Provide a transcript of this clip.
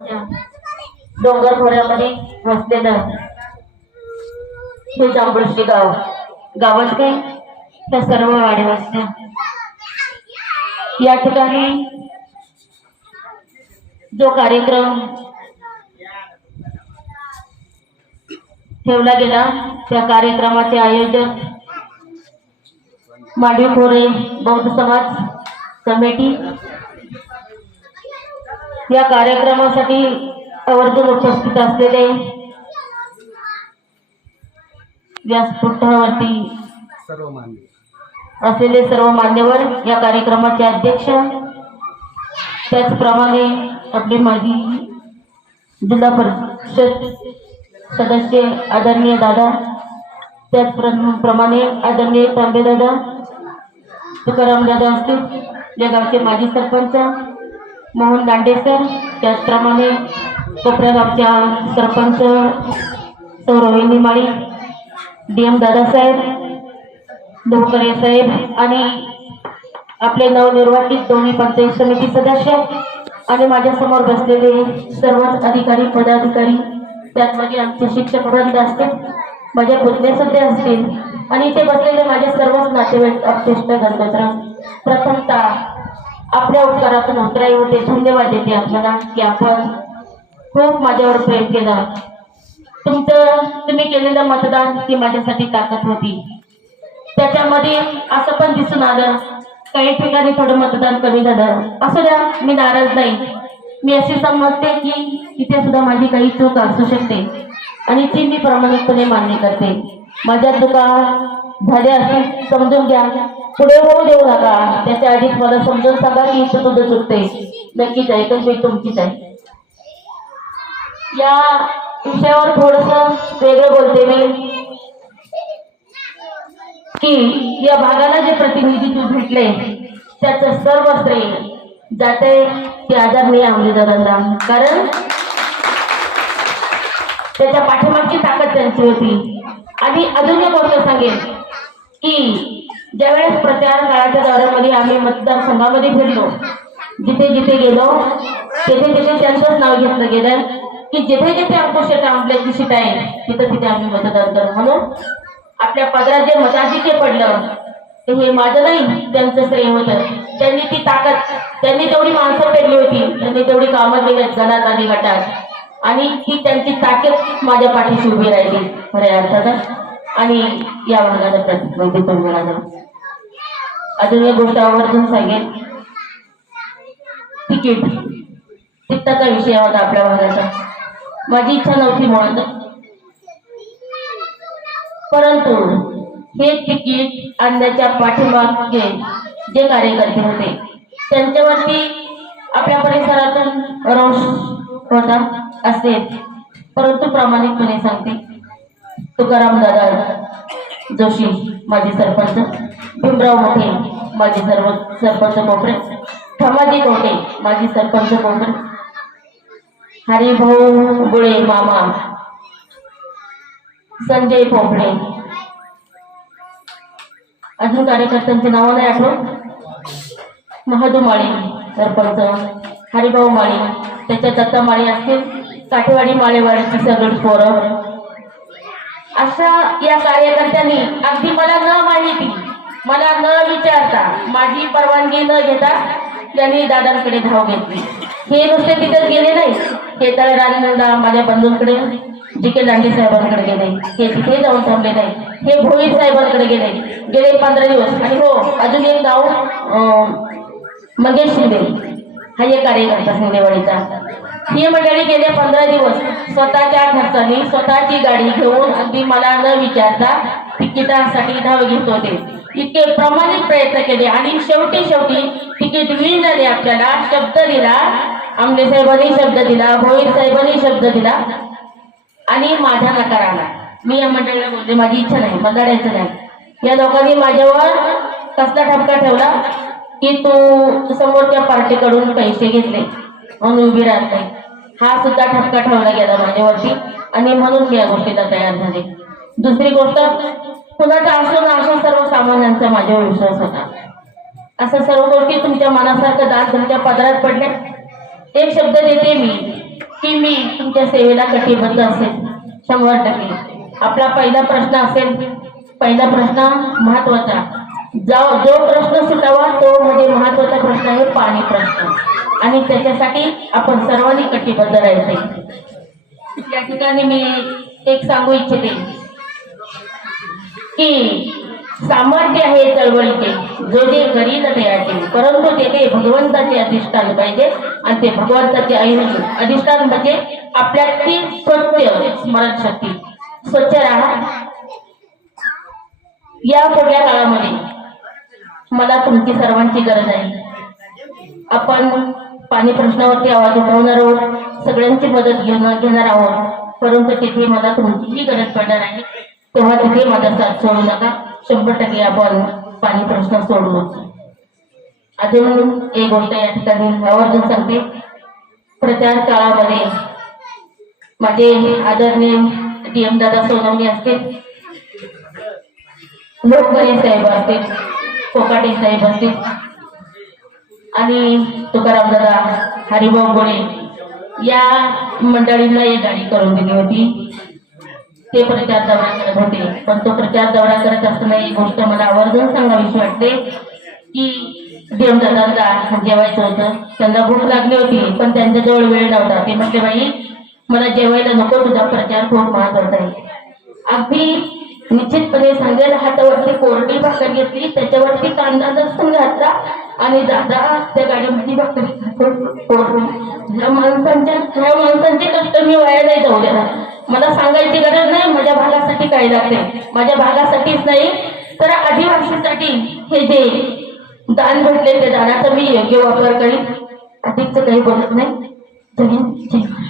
डोंगर खोऱ्यामध्ये वसलेलं हे जांभूळशी गाव, गावात काय त्या सर्व वाड्या वस्त्या या ठिकाणी जो कार्यक्रम ठेवला गेला त्या कार्यक्रमाचे आयोजक मांडवी खोरे बौद्ध समाज कमिटी या कार्यक्रमासाठी आवर्जून उपस्थित असलेले व्यासपीठावरती असलेले सर्व मान्यवर, या कार्यक्रमाचे अध्यक्ष, त्याचप्रमाणे आपले माजी जिल्हा परिषद सदस्य आदरणीय दादा, त्याचप्रमाणे आदरणीय तांबे दादा, तुकाराम दादा असतील, या गावचे माजी सरपंच मोहन दांडे सर, त्याचप्रमाणे कोपऱ्या गावच्या सरपंच सौरविनी माळी, DM दादासाहेब देवकरे साहेब आणि आपले नवनिर्वाचित दोन्ही पंचायत समिती सदस्य आणि माझ्या समोर बसलेले सर्वच अधिकारी पदाधिकारी, त्याचमध्ये आमचे शिक्षक वृंद असतील, माझ्या पुतणे सध्या असतील आणि इथे बसलेले माझे सर्वच नातेवाईक अपशिष्ट गणपतराव, प्रथमतः आपल्या उपकारातून उतराई होते धन्यवाद देते आपल्याला की आपण खूप माझ्यावर प्रेम केलं. तुम्ही केलेलं मतदान ही माझ्यासाठी ताकद होती. त्याच्यामध्ये असं पण दिसून आलं काही ठिकाणी थोडं मतदान कमी झालं, असू द्या, मी नाराज नाही. मी अशी समजते की इथे सुद्धा माझी काही चूक असू शकते आणि ती मी प्रामाणिकपणे मान्य करते. माझ्या चुका झाल्या असतील समजून घ्या, पुढे होऊ देऊ नका. त्याच्या आधीच मला समजून सांगा की इथं तुझं चुकते, नक्कीच आहे तर मी तुमचीच आहे. या विषयावर थोडस वेगळं बोलते मी की या भागाला जे प्रतिनिधित्व भेटले त्याचं सर्व श्रेय जाते ते आदरणीय आमदारांना, कारण त्याच्या पाठीमागची ताकद त्यांची होती. आणि अजून एक गोष्ट सांगेन की ज्यावेळेस प्रचार काळाच्या दौऱ्यामध्ये आम्ही मतदारसंघामध्ये फिरलो, जिथे जिथे गेलो तिथे तिथे त्यांचंच नाव घेतलं गेलं की जिथे जिथे अंकुश आंबल्याची सीट आहे तिथे तिथे आम्ही मतदान करू. म्हणून आपल्या पदरात जे मताधिक्य पडलं ते हे माझं नाही, त्यांचं श्रेय होतं. त्यांनी ती ताकद, त्यांनी तेवढी माणसं पेरली होती, त्यांनी तेवढी कामं केली गणात आणि गटात आणि ती त्यांची ताकद माझ्या पाठीशी उभी राहिली खऱ्या अर्थात आणि या भागाला प्रतिनिधित्व मिळालं. अजून एक गोष्ट आवर्जून सांगेन, तिकीट तिकटाचा विषय होता आपल्या भागाचा. माझी इच्छा नव्हती मुळात, परंतु हे तिकीट आणण्याच्या पाठीमागे जे कार्यकर्ते होते त्यांच्यावरती आपल्या परिसरातून रोष होता असेल, परंतु प्रामाणिकपणे सांगते, तुकाराम दादा जोशी माजी सरपंच, भीमराव मोठे माजी सरपंच कोपरे, ठमाजी कोटे माजी सरपंच कोपरे, हरिभाऊ गुळे मामा, संजय पोपळे, अजून कार्यकर्त्यांचे नाव नाही आठवत, महादू माळी सरपंच, हरिभाऊ माळी, त्याच्या दत्ता माळी असतील, काठेवाडी माळेवाडीची सगळी पोरं, अशा या कार्यकर्त्यांनी अगदी मला न माहिती, मला न विचारता, माझी परवानगी न घेता त्यांनी दादांकडे धाव घेतली. हे नुसते तिथे गेले नाही, हे तळेराजला माझ्या बंधूंकडे DK दांडे साहेबांकडे गेले, हे तिथे जाऊन थांबले नाही, हे भोईर साहेबांकडे गेले 15 दिवस. आणि हो, अजून एक गाव मंगेश शिंदे हा एक कार्यकर्ता शिंदेवाडीचा, ही मंडळी गेले 15 दिवस स्वतःच्या खर्चाने स्वतःची गाडी घेऊन अगदी मला न विचारता तिकिटासाठी धाव घेत होते. इतके प्रामाणिक प्रयत्न केले आणि शेवटी तिकीट विन झाले. आपल्याला शब्द दिला, आमले साहेबांनी शब्द दिला, भोईर साहेबांनी शब्द दिला आणि माझा नकार आला. मी या मंडळीला बोलले माझी इच्छा नाही, बदलायचं नाही. या लोकांनी माझ्यावर कसला ठपका ठेवला की तू समोरच्या पार्टीकडून पैसे घेतले म्हणून उभी राहत नाही, हा सुद्धा ठपका ठेवला गेला माझ्यावरती आणि म्हणून मी या गोष्टीला तयार झाले. दुसरी गोष्ट, कुणाचा असो ना असो सर्वसामान्यांचा माझ्यावर विश्वास होता. असं सर्व गोष्टी तुमच्या मनासारखं दान तुमच्या पदरात पडल्या. एक शब्द देते मी तुमच्या सेवेला कटिबद्ध असेल 100%. आपला पहिला प्रश्न असेल, पहिला प्रश्न महत्वाचा, जो प्रश्न सुटावा तो म्हणजे महत्वाचा प्रश्न आहे पाणी प्रश्न, आणि त्याच्यासाठी आपण सर्वांनी कटिबद्ध राहायचे. या ठिकाणी मी एक सांगू इच्छिते की सामर्थ्य आहे चळवळीचे, जो जे करील त्याचे, परंतु तेथे भगवंताचे अधिष्ठान पाहिजे, आणि ते भगवंताचे अधिष्ठान म्हणजे आपल्यातली स्वच्छ स्मरणशक्ती. स्वच्छ राहा. या पुढल्या काळामध्ये मला तुमची सर्वांची गरज आहे. आपण पाणी प्रश्नावरती आवाज उठवणार आहोत, सगळ्यांची मदत घेणार आहोत, परंतु तिथे मला तुमचीही गरज पडणार आहे. तेव्हा तिथे माझा साथ सोडू नका. 100% आपण पाणी प्रश्न सोडवू. अजून एक गोष्ट या ठिकाणी आवर्जून सांगते. प्रचार काळामध्ये माझे आदरणीय DM दादा सोनवणे असतील, लोकबरे साहेब असतील, कोकाटे साहेब असतील, आणि तुकाराम दादा, हरिभाऊ गोळे या मंडळींना एक गाडी करून दिली होती. ते प्रचार दौरा करत होते, पण तो प्रचार दौरा करत असताना एक गोष्ट मला आवर्जून सांगावीशी वाटते की DM दादांना जेवायचं होतं, त्यांना भूक लागली होती, पण त्यांच्याजवळ वेळ नव्हता. ते म्हटले, बाई मला जेवायला नको, तुझा प्रचार खूप महत्वाचा आहे. अगदी निश्चितपणे सांगेल, हातावरती कोरडी भाकर घेतली, त्याच्यावरती कांदा लसूण घातला, आणि दादा त्या गाडीमध्ये भाकरी. ह्या माणसांचे कष्ट मी वाया नाही जाऊ देणार. मला सांगायची गरज नाही माझ्या भागासाठी काय लागते. माझ्या भागासाठीच नाही तर आदिवासीसाठी हे जे दान भेटले, त्या दानाचा मी योग्य वापर करीन. अधिकच काही बोलत नाही. जय हिंद, जय महाराष्ट्र.